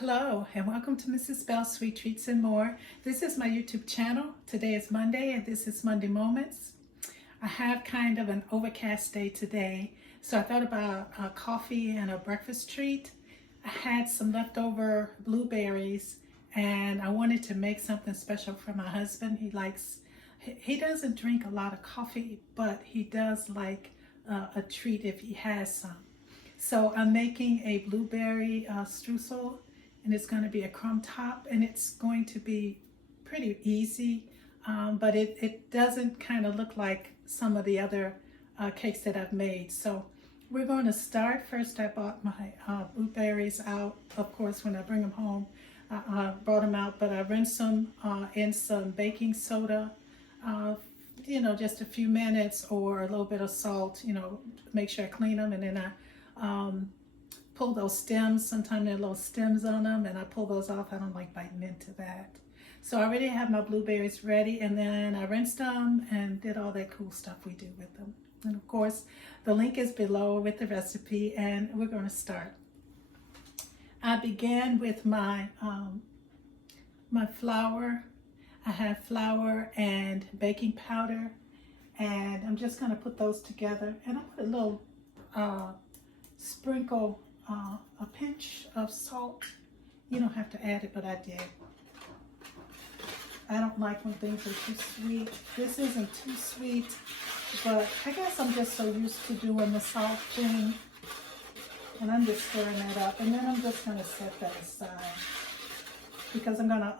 Hello and welcome to Mrs. Bell's Sweet Treats and More. This is my YouTube channel. Today is Monday and this is Monday Moments. I have kind of an overcast day today, so I thought about a coffee and a breakfast treat. I had some leftover blueberries and I wanted to make something special for my husband. He doesn't drink a lot of coffee, but he does like a treat if he has some. So I'm making a blueberry streusel, and it's going to be a crumb top, and it's going to be pretty easy, but it doesn't kind of look like some of the other cakes that I've made. So we're going to start. First, I bought my blueberries out. Of course, when I bring them home, I brought them out, but I rinsed them in some baking soda, just a few minutes, or a little bit of salt, make sure I clean them, and then I pull those stems. Sometimes there are little stems on them, and I pull those off. I don't like biting into that. So I already have my blueberries ready, and then I rinsed them and did all that cool stuff we do with them. And of course, the link is below with the recipe, and we're going to start. I began with my my flour. I have flour and baking powder, and I'm just going to put those together, and I'll put a little sprinkle, a pinch of salt. You don't have to add it, but I did. I don't like when things are too sweet. This isn't too sweet, but I guess I'm just so used to doing the salt thing. And I'm just stirring that up, and then I'm just gonna set that aside because I'm gonna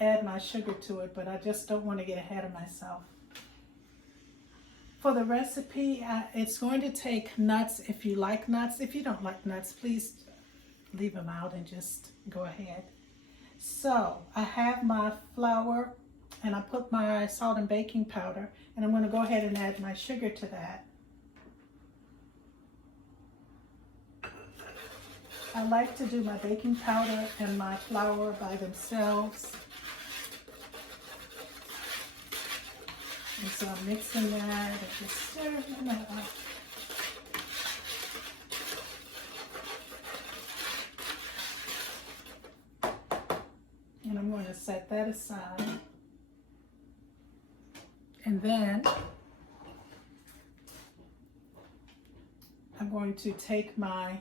add my sugar to it, but I just don't want to get ahead of myself. For the recipe, it's going to take nuts if you like nuts. If you don't like nuts, please leave them out and just go ahead. So I have my flour, and I put my salt and baking powder, and I'm going to go ahead and add my sugar to that. I like to do my baking powder and my flour by themselves. And so I'm mixing that and just stirring that up. And I'm going to set that aside. And then I'm going to take my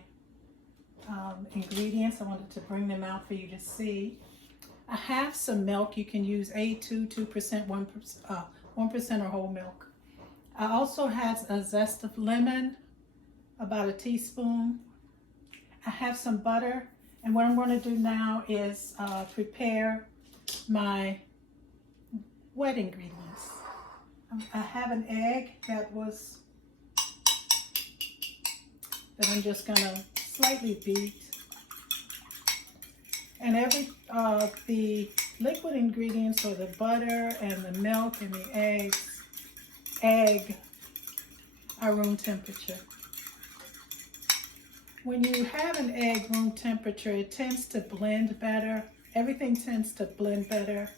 ingredients. I wanted to bring them out for you to see. I have some milk. You can use A2, 2%, 1% or whole milk. I also have a zest of lemon, about a teaspoon. I have some butter, and what I'm going to do now is prepare my wet ingredients. I have an egg that I'm just going to slightly beat, and the liquid ingredients, or the butter and the milk and the egg are room temperature. When you have an egg room temperature, it tends to blend better. Everything tends to blend better.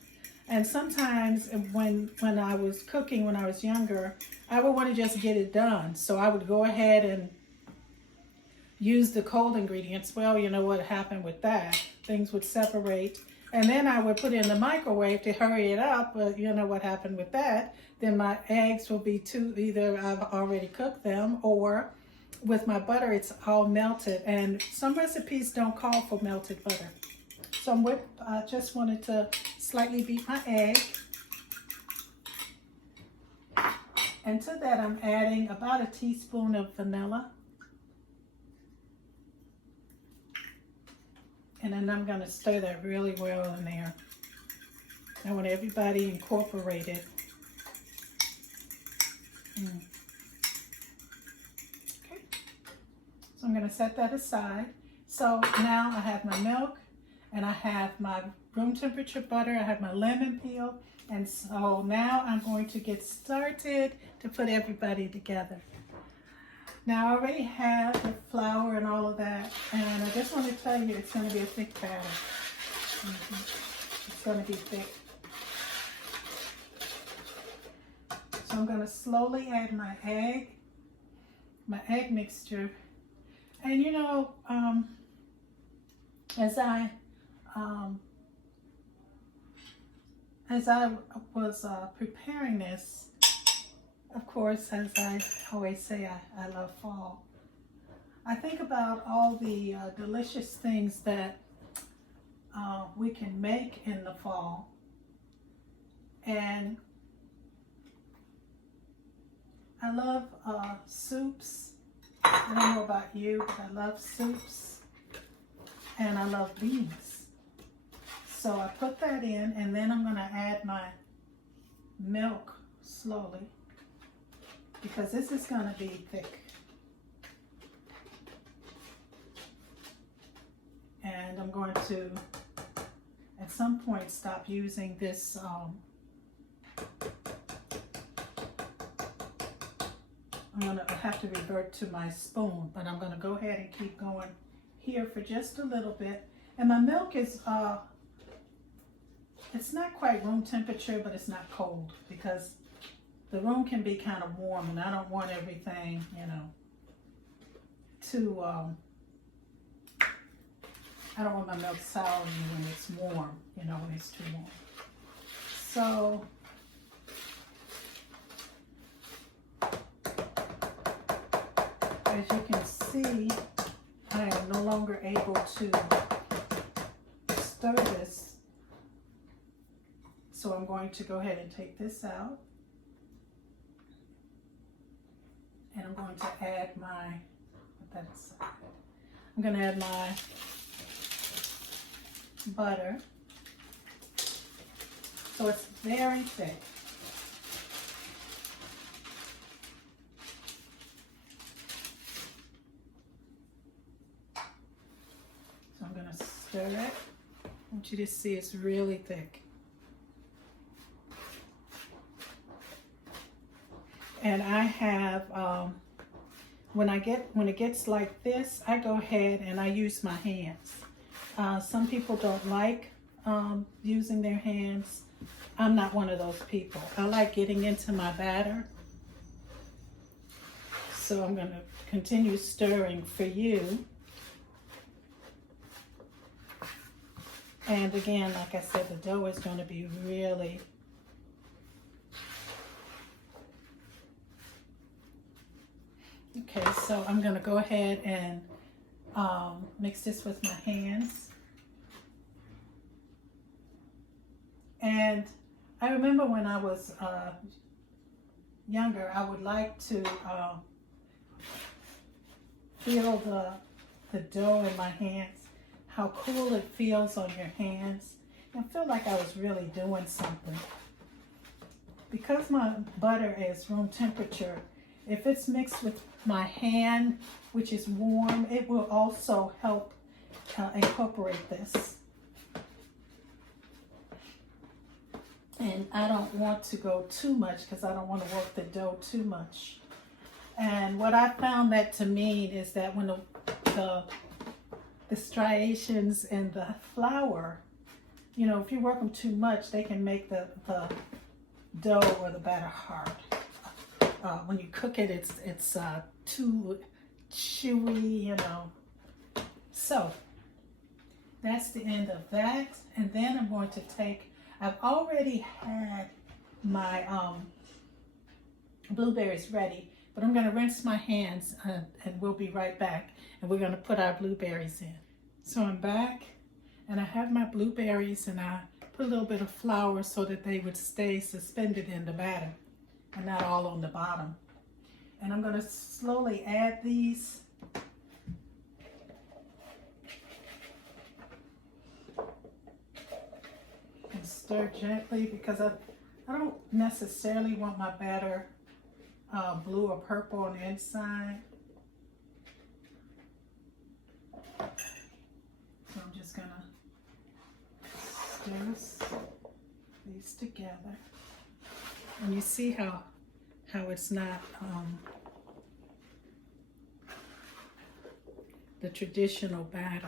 And sometimes when I was cooking when I was younger, I would want to just get it done. So I would go ahead and use the cold ingredients. Well, you know what happened with that. Things would separate. And then I would put it in the microwave to hurry it up, but you know what happened with that. Then my eggs will be either I've already cooked them, or with my butter, it's all melted. And some recipes don't call for melted butter. So I just wanted to slightly beat my egg. And to that, I'm adding about a teaspoon of vanilla. And then I'm going to stir that really well in there. I want everybody incorporated. Okay. So I'm going to set that aside. So now I have my milk, and I have my room temperature butter. I have my lemon peel. And so now I'm going to get started to put everybody together. Now I already have the flour and all of that, and I just want to tell you it's going to be a thick batter. It's going to be thick. So I'm going to slowly add my egg mixture. And As I um, was preparing this, of course, as I always say, I love fall. I think about all the delicious things that we can make in the fall. And I love soups. I don't know about you, but I love soups. And I love beans. So I put that in, and then I'm going to add my milk slowly, because this is going to be thick. And I'm going to, at some point, stop using this I'm going to have to revert to my spoon, but I'm going to go ahead and keep going here for just a little bit. And my milk is, it's not quite room temperature, but it's not cold, because the room can be kind of warm, and I don't want everything, you know, too, I don't want my milk souring when it's warm, you know, when it's too warm. So, as you can see, I am no longer able to stir this. So I'm going to go ahead and take this out. And I'm going to add my, put that aside. I'm going to add my butter. So it's very thick. So I'm going to stir it. I want you to see it's really thick. And I have, when it gets like this, I go ahead and I use my hands. Some people don't like using their hands. I'm not one of those people. I like getting into my batter. So I'm going to continue stirring for you. And again, like I said, the dough is going to be really okay. So I'm going to go ahead and mix this with my hands. And I remember when I was younger, I would like to feel the dough in my hands, how cool it feels on your hands. I feel like I was really doing something. Because my butter is room temperature, if it's mixed with my hand, which is warm, it will also help incorporate this. And I don't want to go too much, because I don't want to work the dough too much. And what I found that to mean is that when the striations in the flour, you know, if you work them too much, they can make the dough or the batter hard. When you cook it, it's too chewy, you know. So that's the end of that. And then I'm going to take, I've already had my blueberries ready, but I'm going to rinse my hands and we'll be right back. And we're going to put our blueberries in. So I'm back, and I have my blueberries, and I put a little bit of flour so that they would stay suspended in the batter and not all on the bottom. And I'm going to slowly add these. And stir gently, because I don't necessarily want my batter blue or purple on the inside. So I'm just going to stir these together. And you see how it's not the traditional batter.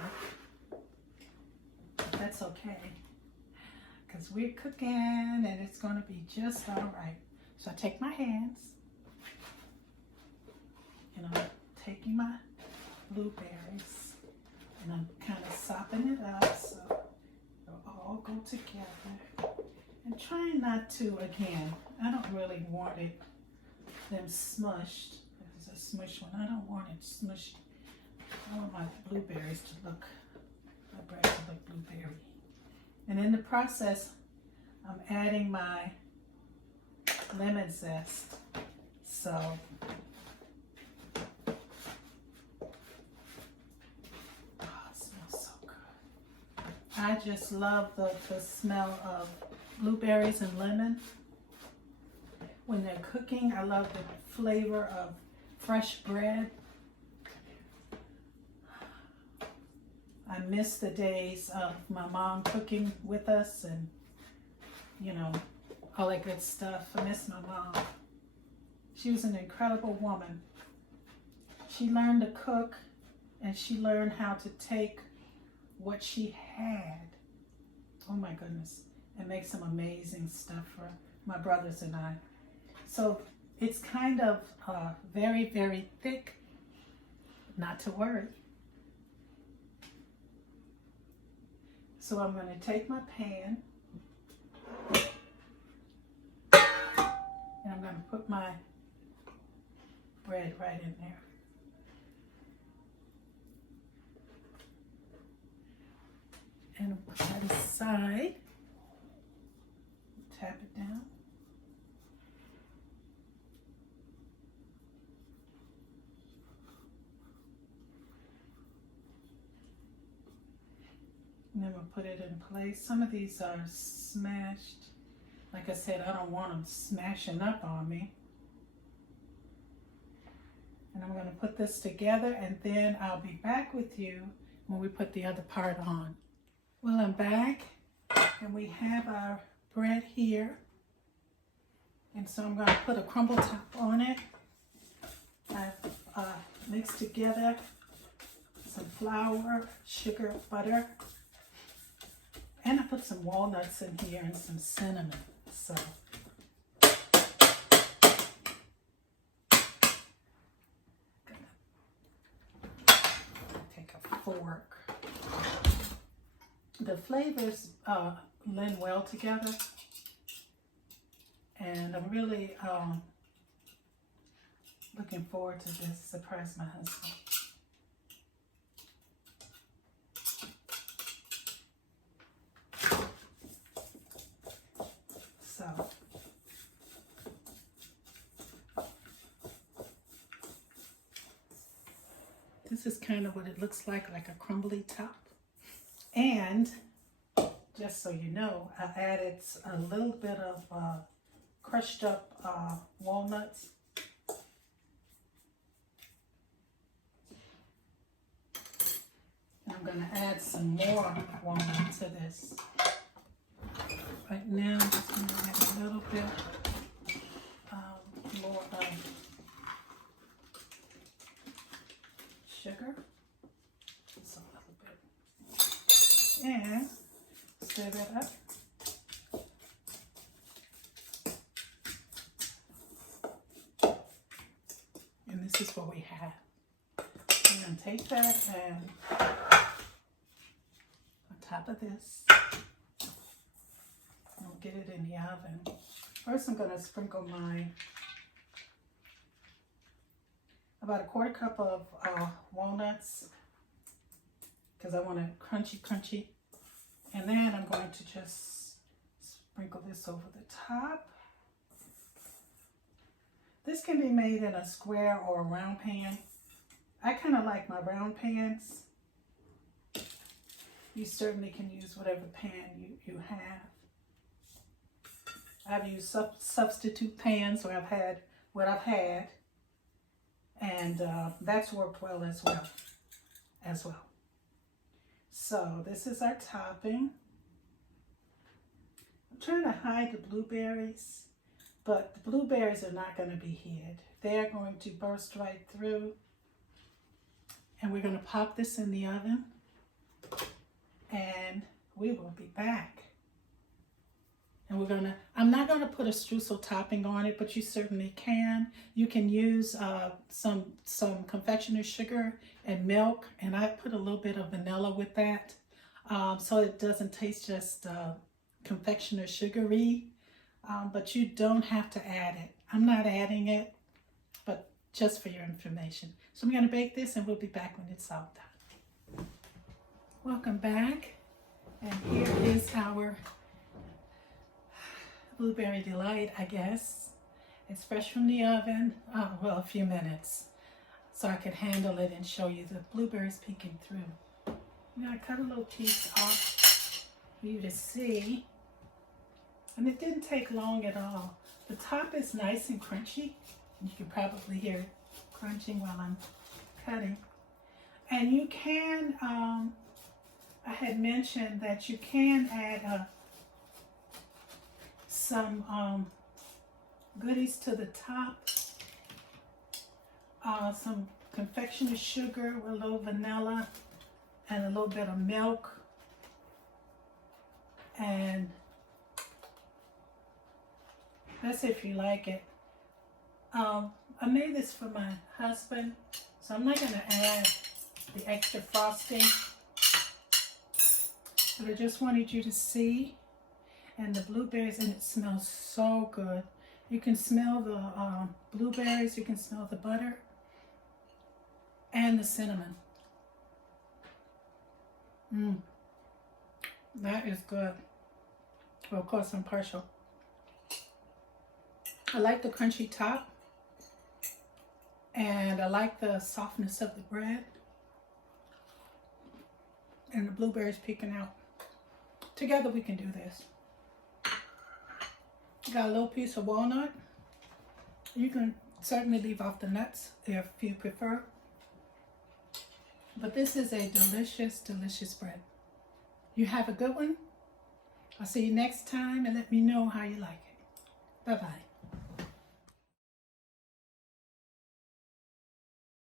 But that's okay, because we're cooking and it's going to be just all right. So I take my hands and I'm taking my blueberries and I'm kind of sopping it together. And trying not to, again, I don't really want them smushed. It's a smush one. I don't want it smushed. I want my blueberries to look, my bread to look blueberry. And in the process, I'm adding my lemon zest. So, oh, it smells so good. I just love the smell of blueberries and lemon. When they're cooking, I love the flavor of fresh bread. I miss the days of my mom cooking with us and, you know, all that good stuff. I miss my mom. She was an incredible woman. She learned to cook and she learned how to take what she had, oh my goodness, and make some amazing stuff for my brothers and I. So it's kind of very, very thick, not to worry. So I'm going to take my pan and I'm going to put my bread right in there. And I'll put that aside. Tap it down. And then we'll put it in place. Some of these are smashed. Like I said, I don't want them smashing up on me. And I'm going to put this together and then I'll be back with you when we put the other part on. Well, I'm back and we have our bread here. And so I'm going to put a crumble top on it. I've mixed together some flour, sugar, butter. And I put some walnuts in here and some cinnamon. So take a fork. The flavors blend well together. And I'm really looking forward to this. Surprise my husband. So, this is kind of what it looks like a crumbly top. And just so you know, I added a little bit of crushed up walnuts. I'm going to add some more walnut to this. Right now, I'm just going to add a little bit more sugar. Just a little bit. And stir that up. And this is what we have. I'm going to take that and on top of this, I'll get it in the oven. First, I'm going to sprinkle about a quarter cup of walnuts because I want it crunchy. And then I'm going to just sprinkle this over the top. This can be made in a square or a round pan. I kind of like my round pans. You certainly can use whatever pan you have. I've used substitute pans where I've had what I've had, and that's worked well as well. So this is our topping. I'm trying to hide the blueberries, but the blueberries are not going to be hid. They're going to burst right through, and we're going to pop this in the oven, and we will be back. And I'm not going to put a streusel topping on it, but you certainly can. You can use some confectioner's sugar and milk, and I put a little bit of vanilla with that, so it doesn't taste just confectioner sugary, but you don't have to add it. I'm not adding it, but just for your information. So I'm going to bake this and we'll be back when it's all done. Welcome back. And here is our blueberry delight, I guess. It's fresh from the oven, well, a few minutes, so I could handle it and show you the blueberries peeking through. I'm going to cut a little piece off for you to see. And it didn't take long at all. The top is nice and crunchy. You can probably hear it crunching while I'm cutting. And you can, I had mentioned that you can add some goodies to the top. Some confectioner sugar with a little vanilla and a little bit of milk. And that's if you like it. I made this for my husband, so I'm not going to add the extra frosting. But I just wanted you to see. And the blueberries, and it smells so good. You can smell the blueberries, you can smell the butter, and the cinnamon. That is good. Well, of course, I'm partial. I like the crunchy top, and I like the softness of the bread, and the blueberries peeking out. Together we can do this. Got a little piece of walnut. You can certainly leave off the nuts if you prefer. But this is a delicious, delicious bread. You have a good one. I'll see you next time and let me know how you like it. Bye-bye.